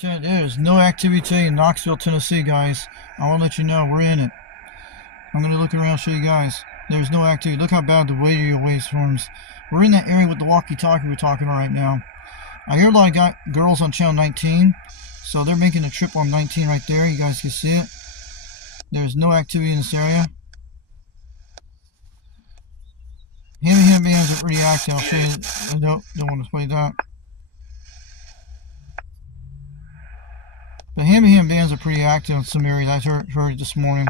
There's no activity today in Knoxville, Tennessee, guys. I want to let you know we're in it. I'm going to look around and show you guys. There's no activity. Look how bad the radio waveforms. We're in that area with the walkie-talkie we're talking about right now. I hear a lot of girls on channel 19, so they're making a trip on 19 right there. You guys can see it. There's no activity in this area. Hand bands are pretty active. I'll show you. I don't want to play that. The ham bands are pretty active in some areas. I heard it this morning.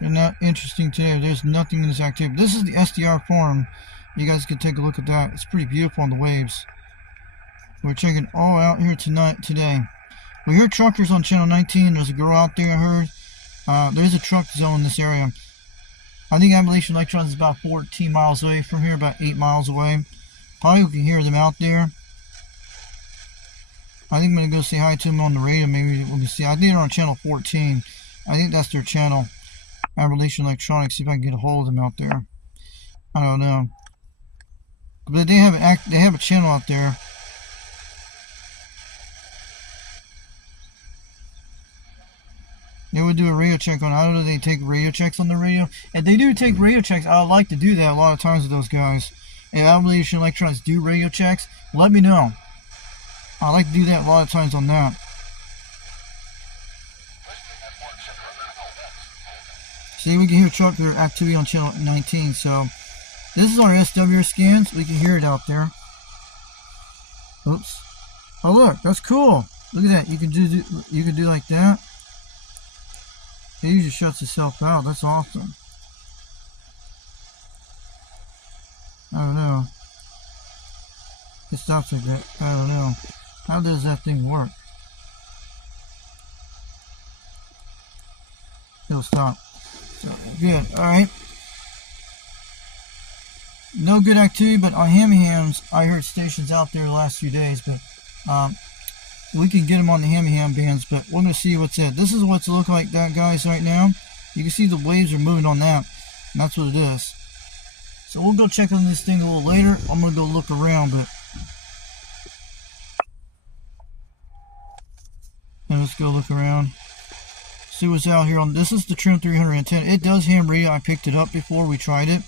They're not interesting today. There's nothing in this activity. This is the SDR farm. You guys can take a look at that. It's pretty beautiful on the waves. We're checking all out here today. We hear truckers on channel 19. There's a girl out there, I heard. There's a truck zone in this area. I think Appalachian Electrons is about 14 miles away from here, about 8 miles away. Probably we can hear them out there. I think I'm going to go say hi to them on the radio. Maybe we can see. I think they're on channel 14. I think that's their channel. Appalachian Electronics. See if I can get a hold of them out there. I don't know. But they have a channel out there. They would do a radio check on. I don't know if they take radio checks on the radio. If they do take radio checks, I would like to do that a lot of times with those guys. If Appalachian Electronics do radio checks, let me know. I like to do that a lot of times on that. See, we can hear trucker activity on channel 19. So this is our SDR scans. We can hear it out there. Oops. Oh look, that's cool. Look at that. You can do like that. It usually shuts itself out. That's awesome. I don't know. It stops like that. I don't know. How does that thing work? It'll stop. So, good. Alright. No good activity, but on hams, I heard stations out there the last few days, but we can get them on the ham bands, but we're going to see what's it. This is what's look like that, guys, right now. You can see the waves are moving on that. And that's what it is. So we'll go check on this thing a little later. I'm going to go look around, but and let's go look around. See what's out here on this is the Trim 300 antenna. It does ham radio. I picked it up before we tried it.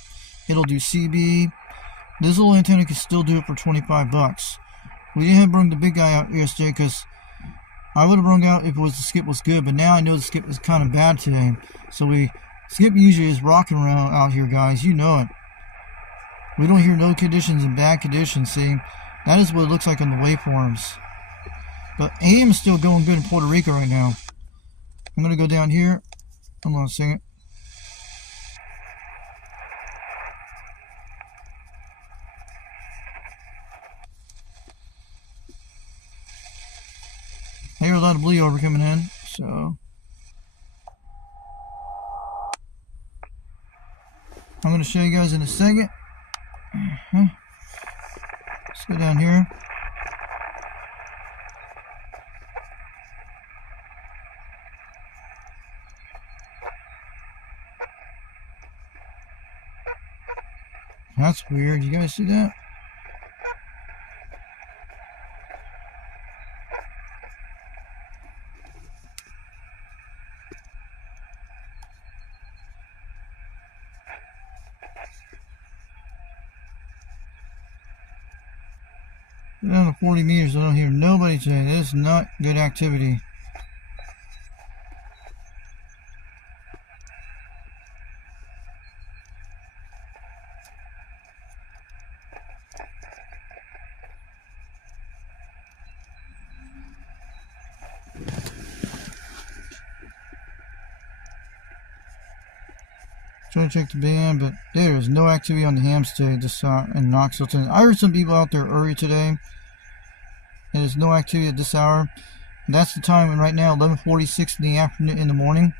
It'll do CB. This little antenna can still do it for 25 bucks. We didn't bring the big guy out yesterday because I would have brung out if the skip was good, but now I know the skip is kind of bad today. So skip usually is rocking around out here, guys. You know it. We don't hear no conditions and bad conditions. See, that is what it looks like on the waveforms. But AM is still going good in Puerto Rico right now. I'm going to go down here. Hold on a second. I hear a lot of blue over coming in, so I'm going to show you guys in a second. Let's go down here. That's weird. You guys see that? Down to 40 meters, I don't hear nobody today. That is not good activity. Trying to check the band, but there is no activity on the hams today in Knoxville. I heard some people out there early today. There's no activity at this hour. That's the time, and right now 11:46 in the afternoon, in the morning.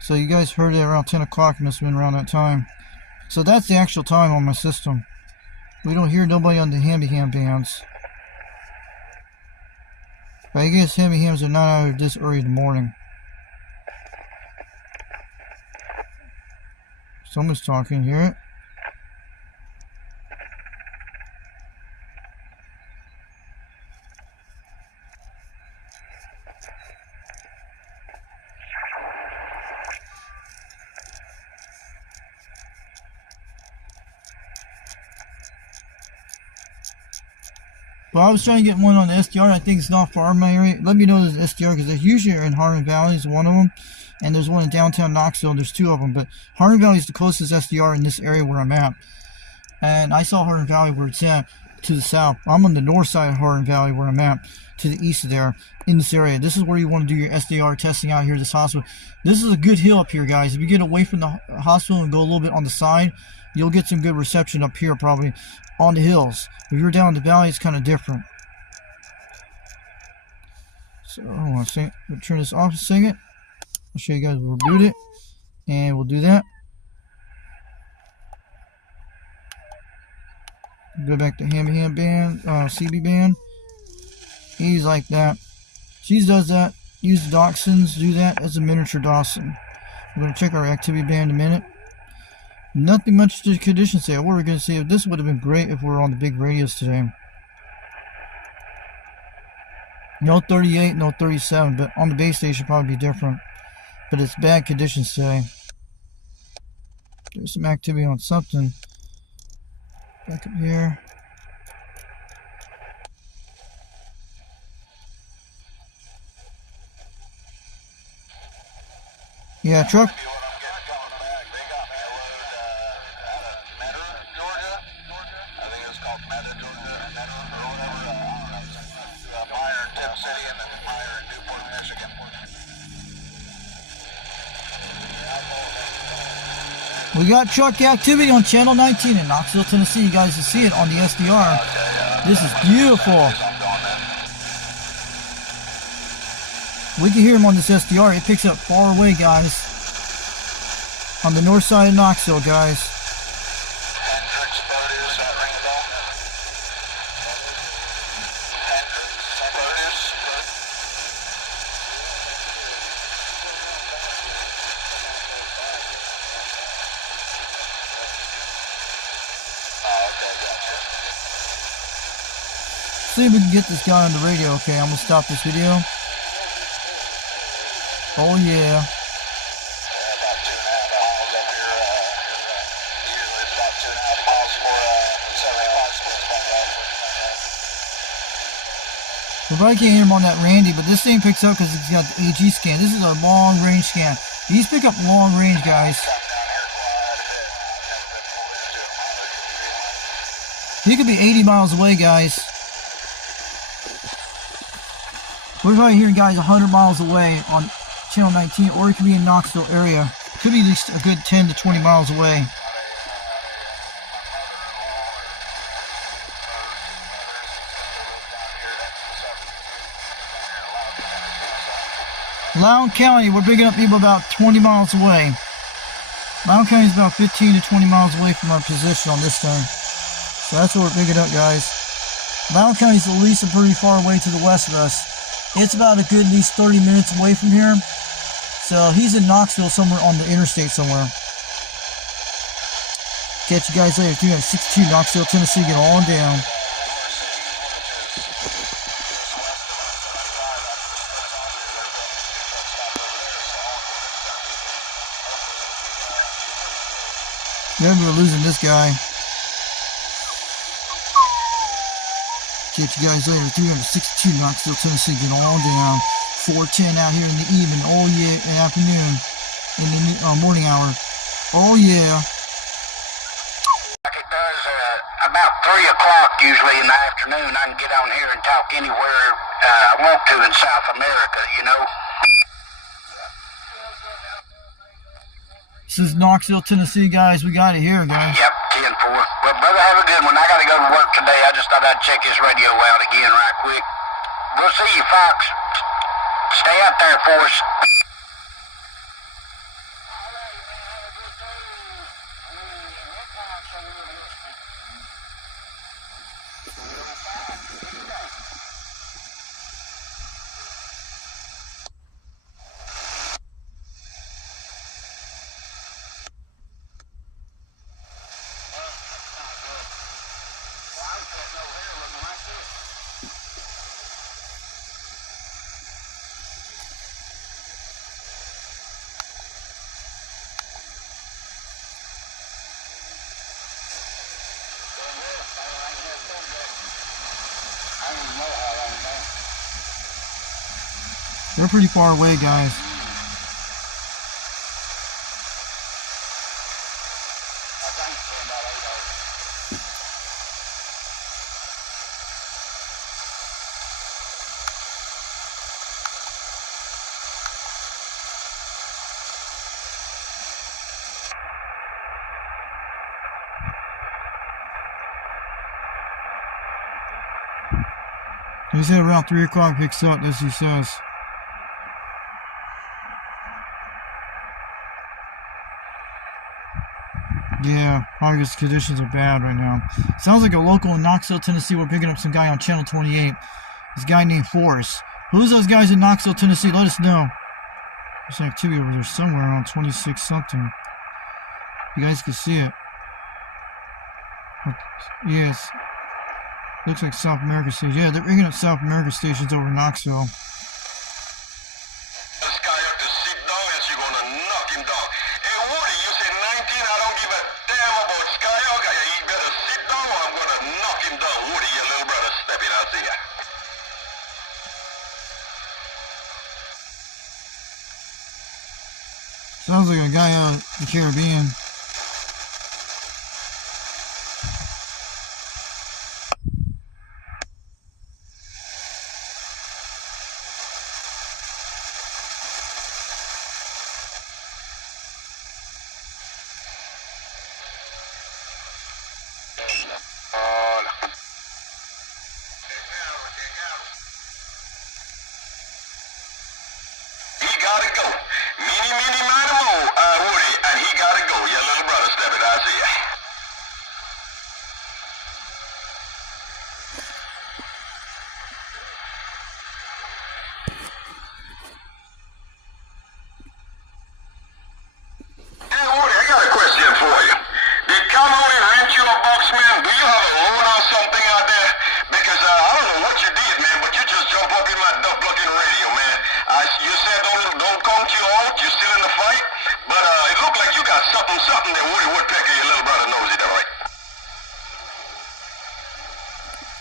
So you guys heard it around 10 o'clock. It must have been around that time. So that's the actual time on my system. We don't hear nobody on the ham bands. But I guess hams are not out here this early in the morning. Someone's talking, hear it? But I was trying to get one on the SDR. I think it's not far in my area. Let me know there's an SDR because they usually are in Harmon Valley is one of them. And there's one in downtown Knoxville. There's two of them. But Harmon Valley is the closest SDR in this area where I'm at. And I saw Harmon Valley where it's at to the south. I'm on the north side of Harmon Valley where I'm at to the east of there in this area. This is where you want to do your SDR testing out here, this hospital. This is a good hill up here, guys. If you get away from the hospital and go a little bit on the side, you'll get some good reception up here probably on the hills. If you're down in the valley, it's kind of different. So I want to turn this off a second. I'll show you guys we'll boot it, and we'll do that. Go back to ham band, CB band. He's like that. She does that. Use the Dachshunds. Do that as a miniature Dachshund. We're going to check our activity band in a minute. Nothing much to condition say. What we're going to say, this would have been great if we were on the big radios today. No 38, no 37, but on the base station probably be different. But it's bad conditions today. There's some activity on something. Back up here. Yeah, truck. We got truck activity on channel 19 in Knoxville, Tennessee. You guys can see it on the SDR. This is beautiful. We can hear him on this SDR. It picks up far away, guys. On the north side of Knoxville, guys. See if we can get this guy on the radio. Okay, I'm gonna stop this video. Oh yeah. We probably can't hear him on that Randy, but this thing picks up because it's got the AG scan. This is a long range scan. These pick up long range, guys. He could be 80 miles away, guys. We're probably hearing guys 100 miles away on channel 19, or it could be in Knoxville area. Could be at least a good 10 to 20 miles away. Loudoun County, we're picking up people about 20 miles away. Loudoun County is about 15 to 20 miles away from our position on this thing. So that's what we're picking up, guys. Loudoun County is at least pretty far away to the west of us. It's about a good at least 30 minutes away from here. So he's in Knoxville somewhere on the interstate somewhere. Catch you guys later. 362 Knoxville, Tennessee. Get on down. Maybe we're losing this guy. Catch you guys later. 362 Knoxville, Tennessee. Get on down. 4:10 out here in the evening. Oh yeah, in the afternoon. In the morning hour. Oh yeah. It does about 3 o'clock usually in the afternoon. I can get on here and talk anywhere I want to in South America, you know. This is Knoxville, Tennessee, guys. We got it here, guys. Yep, 10-4. Well, brother, have a good one. I got to go to work today. I just thought I'd check his radio out again right quick. We'll see you, Fox. Stay out there for us. They're pretty far away, guys. He said around 3 o'clock picks up, as he says. Yeah, August conditions are bad right now. Sounds like a local in Knoxville, Tennessee. We're picking up some guy on channel 28. This guy named Forrest. Who's those guys in Knoxville, Tennessee? Let us know. There's an activity over there somewhere on 26 something. You guys can see it. Yes. Looks like South America station. Yeah, they're bringing up South America stations over Knoxville. This guy have to sit down and you're gonna knock him down. Hey Woody, you say 19, I don't give a damn about Skyhawk. You better sit down or I'm gonna knock him down. Woody, your little brother, step in, I'll see ya. Sounds like a guy out of the Caribbean. He gotta go. Mini, Woody, and he gotta go. Your little brother, step it, I'll see ya. Hey Woody, I got a question for you. Did County rent you a box, man? Do you have a loan or something out there? Because I don't know what you did, man, but you just jump up in my duck-looking radio, man. You said don't count you out, you're still in the fight, but it looked like you got something that Woody Woodpecker, your little brother, knows it, all right?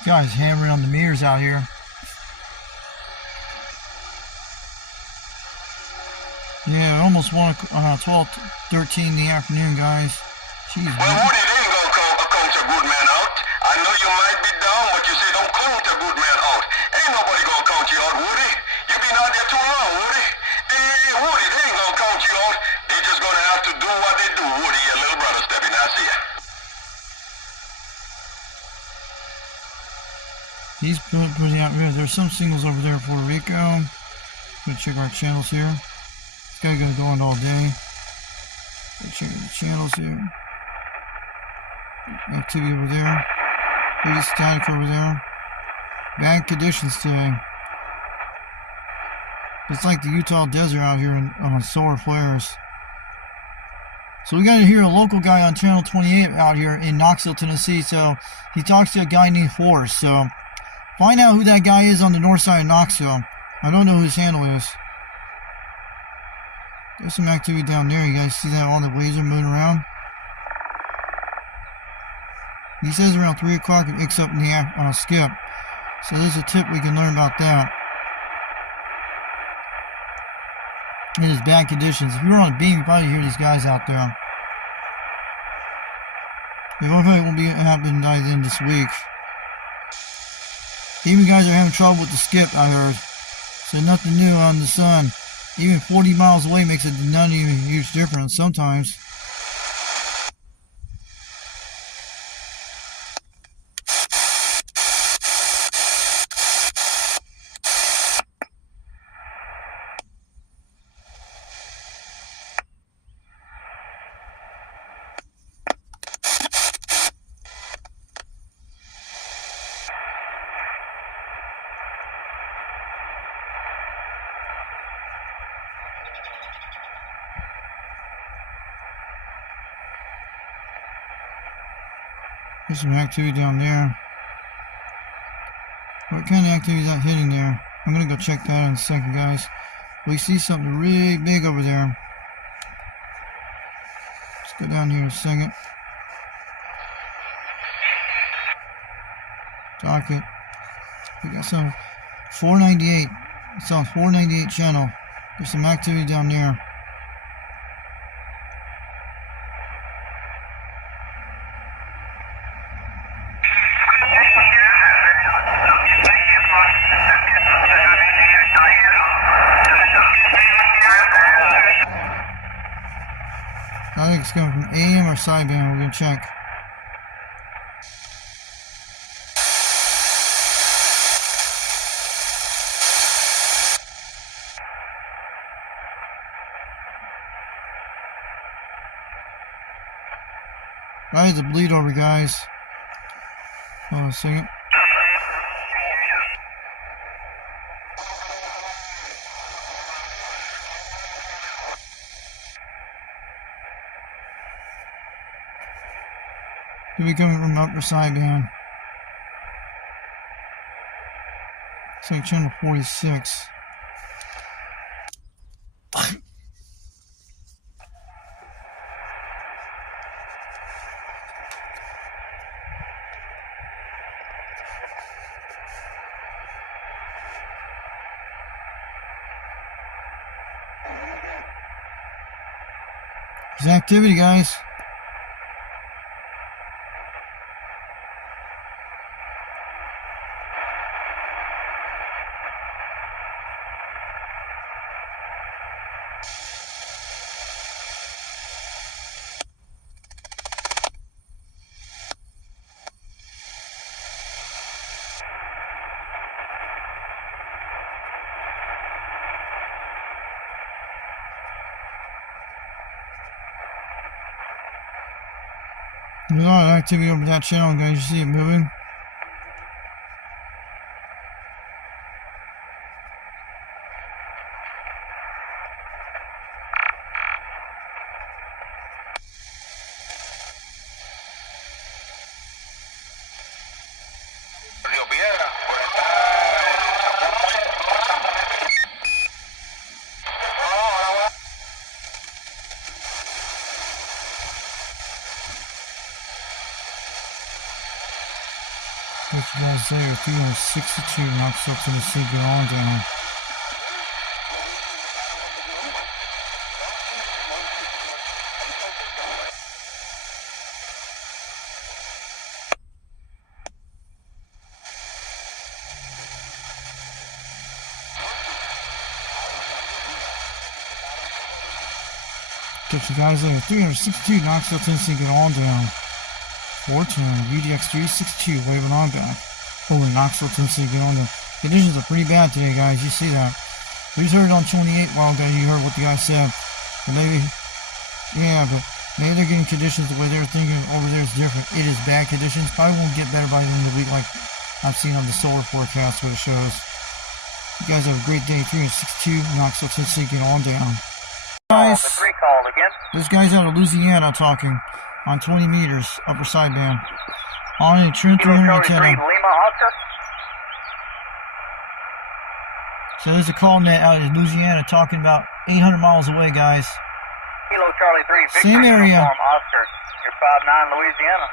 Guys hammering on the mirrors out here. Yeah, almost 12:13 in the afternoon, guys. Jeez, well, Woody, it ain't gonna count a good man out. I know you might be down, but you say don't count a good man out. Ain't nobody gonna count you out, Woody. You been out there too long, Woody. Hey, Woody, they ain't gonna count you out. They just gonna have to do what they do, Woody, your little brother, step in, I see ya. He's putting out, there's some signals over there in Puerto Rico. Gonna check our channels here. This guy gonna go on all day. Check the channels here. Activity over there. Pretty static over there. Bad conditions today. It's like the Utah desert out here on solar flares. So we got to hear a local guy on channel 28 out here in Knoxville, Tennessee. So he talks to a guy named Forrest. So find out who that guy is on the north side of Knoxville. I don't know who his handle is. There's some activity down there. You guys see that on the blazer moving around? He says around 3 o'clock it picks up in the skip. So there's a tip we can learn about that. It is bad conditions. If you were on a beam, you probably hear these guys out there. It probably won't be happening by the end of this week. Even guys are having trouble with the skip, I heard. So nothing new on the sun. Even 40 miles away makes it not even a huge difference sometimes. There's some activity down there. What kind of activity is that hitting there? I'm gonna go check that in a second, guys. We see something really big over there. Let's go down here in a second. Docket. We got some 498. It's on 498 channel. There's some activity down there. I think it's coming from AM or sideband. We're going to check. I had to bleed over, guys. Hold on a second. Could be coming from upper sideband. It's like channel 46. There's activity, guys. There's a lot of activity over that channel, guys. You see it moving? What you guys say, you're 362 Knoxville, Tennessee, get on down. Catch you guys later. 362 Knoxville, Tennessee, get on down. 410, UDX 362, waving on back. Over Knoxville, Tennessee, get on down. Conditions are pretty bad today, guys. You see that. We just heard on 28 a while ago. You heard what the guy said. But maybe, yeah, but maybe they're getting conditions the way they're thinking over there is different. It is bad conditions. Probably won't get better by the end of the week like I've seen on the solar forecast what it shows. You guys have a great day. 362, Knoxville, Tennessee, get on down. Guys, this guy's out of Louisiana talking on 20 meters, upper sideband. On a Trent 310. So there's a call net out of Louisiana talking about 800 miles away, guys. Kilo Charlie 3, Victor, same area. Uniform Oscar. You're 5'9", Louisiana.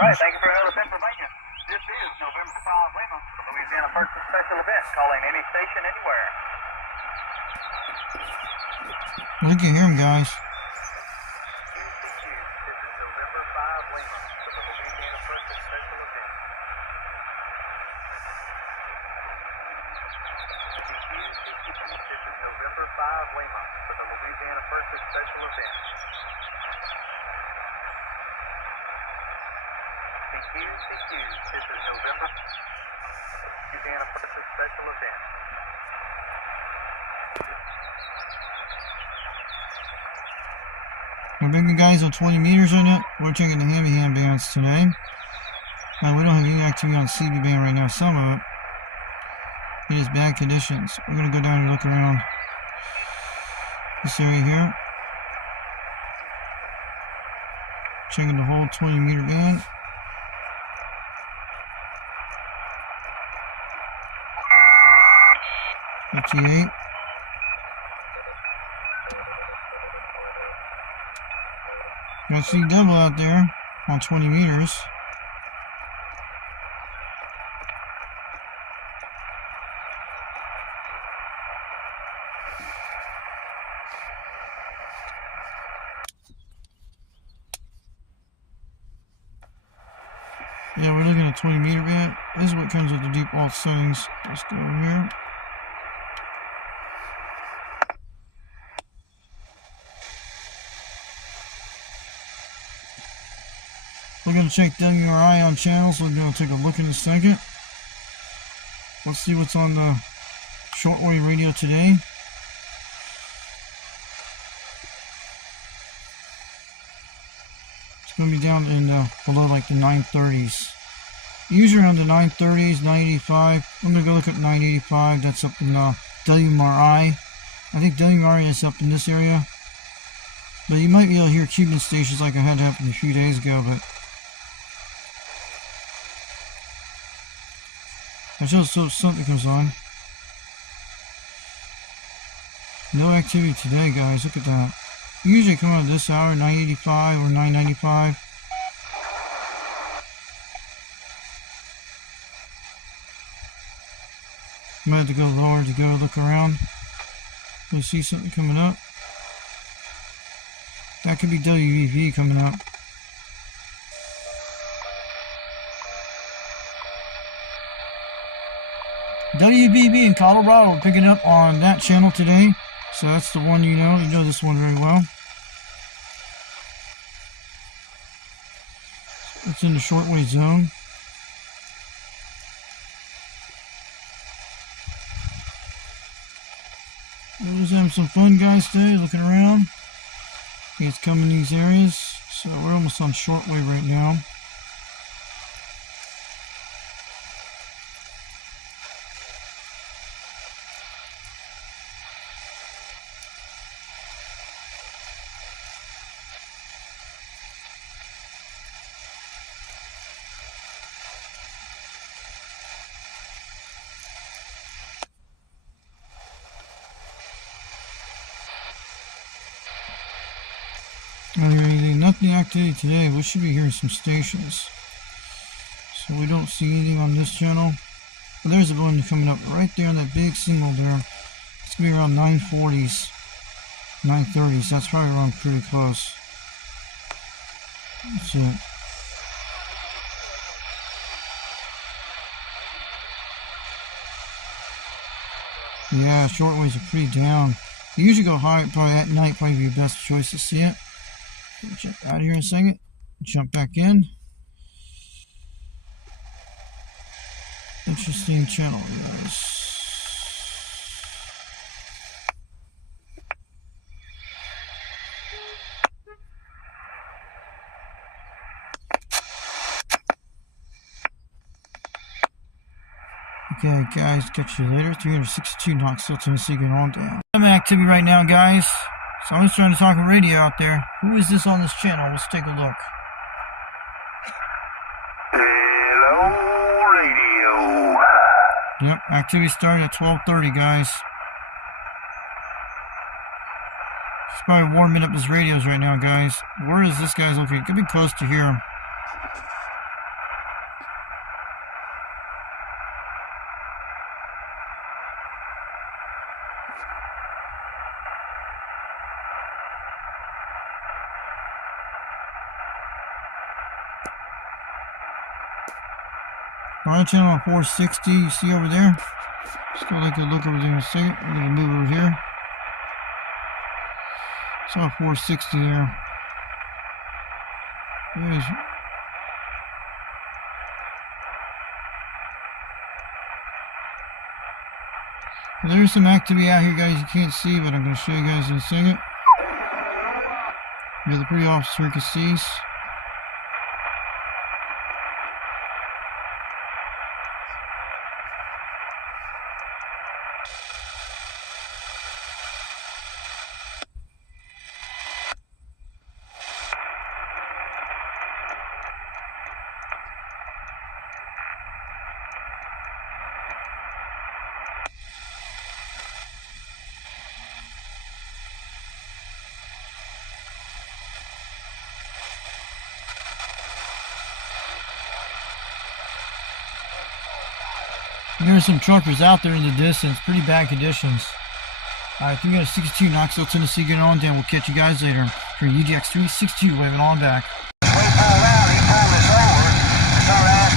All right, thank you for another Pennsylvania. This is November 5 Lima for the Louisiana First and Special Event, calling any station anywhere. We can hear him, guys. This is November 5 Lima for the Louisiana First and Special Event. This is November 5 Lima for the Louisiana First and Special Event. CQ, this is November Louisiana First and Special Event. We're bringing guys on 20 meters right now. We're checking the heavy hand bands today. Now, we don't have any activity on CB band right now. Some of it. It is bad conditions. We're going to go down and look around this area here. Checking the whole 20 meter band. $58. Got C double out there on 20 meters. Yeah, we're looking at 20 meter band. This is what comes with the default settings. Let's go over here. We're going to check WRI on channels. We're going to take a look in a second. Let's see what's on the shortwave radio today. It's going to be down in below like the 930s. Usually around the 930s, 985. I'm going to go look at 985. That's up in WMRI. I think WMRI is up in this area. But you might be able to hear Cuban stations like I had happen a few days ago, but I just hope something comes on. No activity today, guys. Look at that. Usually come out at this hour, 985 or 995. Might have to go lower to go look around. You'll see something coming up. That could be WEV coming up. WBB in Colorado picking up on that channel today. So that's the one you know. You know this one very well. It's in the shortwave zone. We're just having some fun, guys, today, looking around. It's coming in these areas. So we're almost on shortwave right now. Nothing activity today. We should be hearing some stations. So we don't see anything on this channel. But there's a one coming up right there on that big signal there. It's going to be around 940s, 930s. That's probably around pretty close. That's it. Yeah, shortwaves are pretty down. You usually go high, probably at night, probably be your best choice to see it. Jump out of here in a second. Jump back in. Interesting channel, guys. Okay, guys, catch you later. 362 Knoxville, Tennessee, going on down. I'm activity right now, guys. Someone's trying to talk on radio out there. Who is this on this channel? Let's take a look. Hello, radio. Yep, activity started at 12:30, guys. He's probably warming up his radios right now, guys. Where is this guy's located? Could be close to here. Our channel on 460, you see over there? Just go take a look over there in a second. We're going to move over here. Saw 460 there. There's some activity out here, guys. You can't see, but I'm going to show you guys in a second. You have the pretty off circuit seas. There's some truckers out there in the distance, pretty bad conditions. Alright, 362 Knoxville, Tennessee, getting on down. We'll catch you guys later. Here, UGX 362, waving on back. We pulled out, he pulled us over, started asking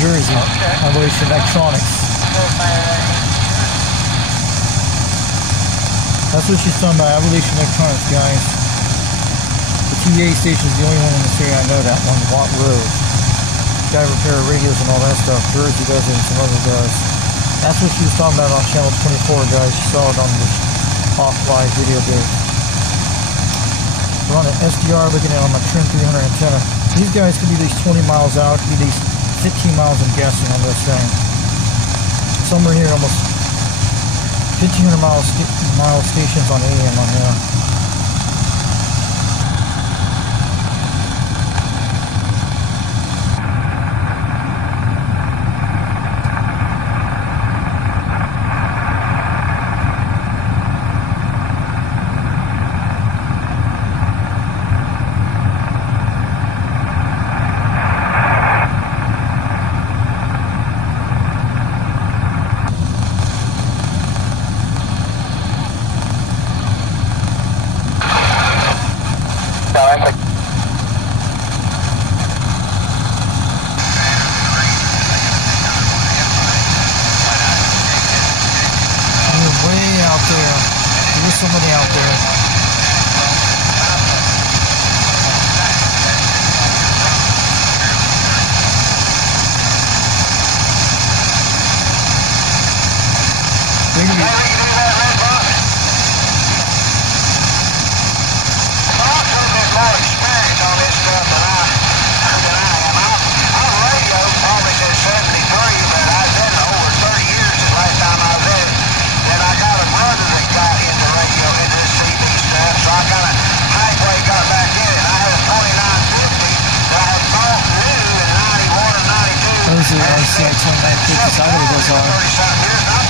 Jersey. Evolution Electronics. That's what she's talking about, Evolution Electronics, guys. The TA station is the only one in this area I know that one, Watt Road. Guy repair radios and all that stuff. Jersey does it and some other does. That's what she was talking about on channel 24, guys. You saw it on the off-fly video there. We're on an SDR looking at on my Trim 300 antenna. These guys could be these 20 miles out, could be these 15 miles I'm guessing on this thing. Somewhere here almost 1,500 mile stations on AM on here. Somebody out there. Those are RCI 2950s. I know what those are. I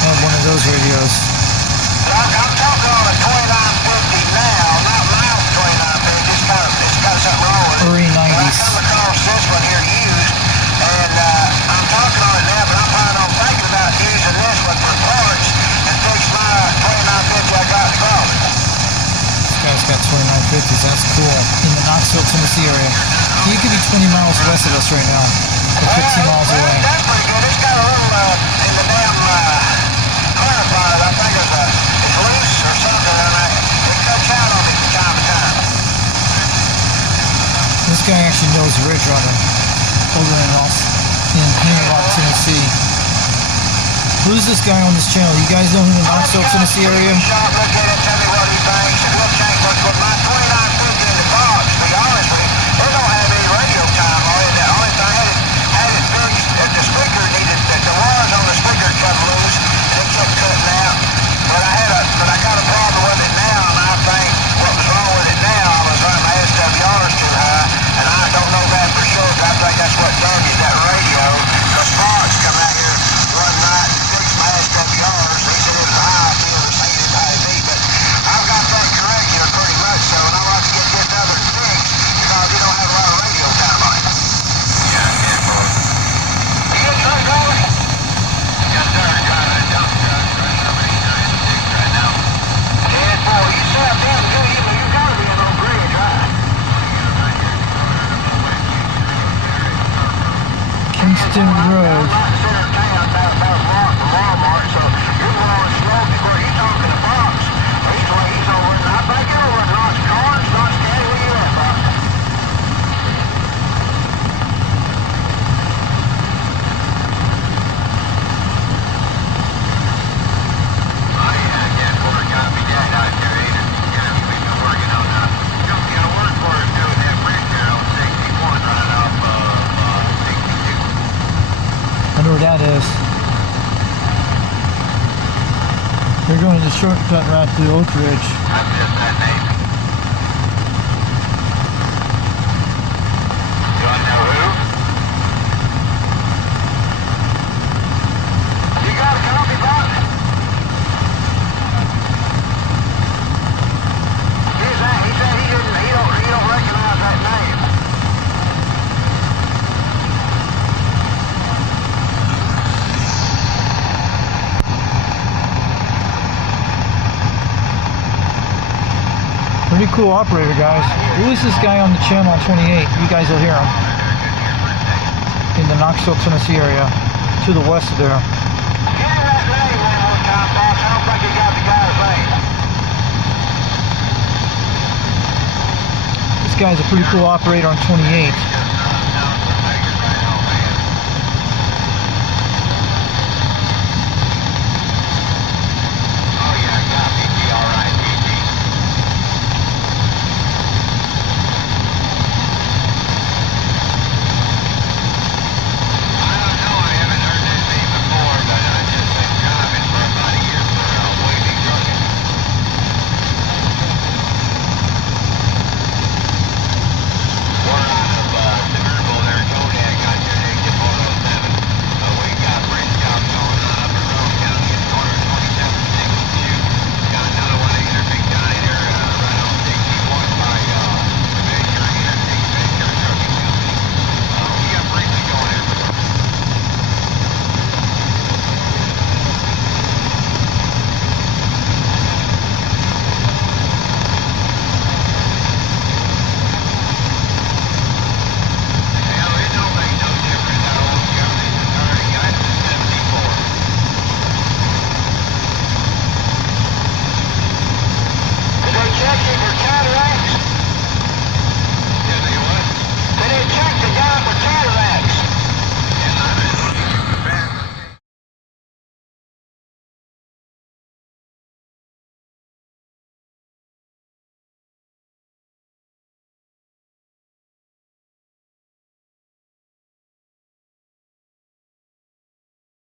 have one of those radios. I'm talking on a 2950 now, not my 2950. It's got something wrong with it. Early 90s. I come across this one here used, and I'm talking on it now, but I'm planning on thinking about using this one for parts and fix my 2950 I got from it. This guy's got 2950s. That's cool. In the Knoxville, Tennessee area. He could be 20 miles west of us right now, or 15 miles away. That's pretty good. It's got a little in the damn clarifier. I think it's loose or something, and it cuts out on me from time to time. This guy actually knows Ridge Runner over in Henry Rock, Tennessee. Who's this guy on this channel? You guys know him in the Knoxville, Tennessee area? Look at it, tell me what he thinks, and we'll change what my 2950 in the box, to be honest with you. They don't have any radio time on it. The only thing had it fixed that the speaker needed, that the wires on the speaker come loose, and it kept cutting out. But I got a problem with it now, and I think what was wrong with it now, I was running my SWRs too high, and I don't know that for sure, but I think that's what done is that radio. The Fox come out here one night and fixed my SWRs. He said it was high, he was saying it's high to me, but I've got that correct here pretty much, so, and I like to get this other fixed, because you don't have a lot of radio time on it. Yeah, boy. You get something going? Yes, sir. Got a dump truck running over 896 right now. 10-4. You set up down to you, but you're gotta be on old bridge, right? Kingston Road. Center of town, about Walmart, so you're going slow before he's talking to Fox. He's over, and I think you're over at Knox Corns, Knox County. Where you at, Fox? Oh, yeah, I guess we're gonna be down out there, ain't it? Yeah, we've been working on something to work for us doing that bridge there on 61 right off 62. I know where that is. They're going the shortcut right to Oak Ridge. I missed that name. You want to know who? You got a copy, Bob? Who's that? He said he don't recognize that name. Pretty cool operator, guys. Who is this guy on the channel on 28? You guys will hear him. Knoxville, Tennessee area, to the west of there. Give me that name one more time, boss. I don't think you got the guy's name. This guy's a pretty cool operator on 28.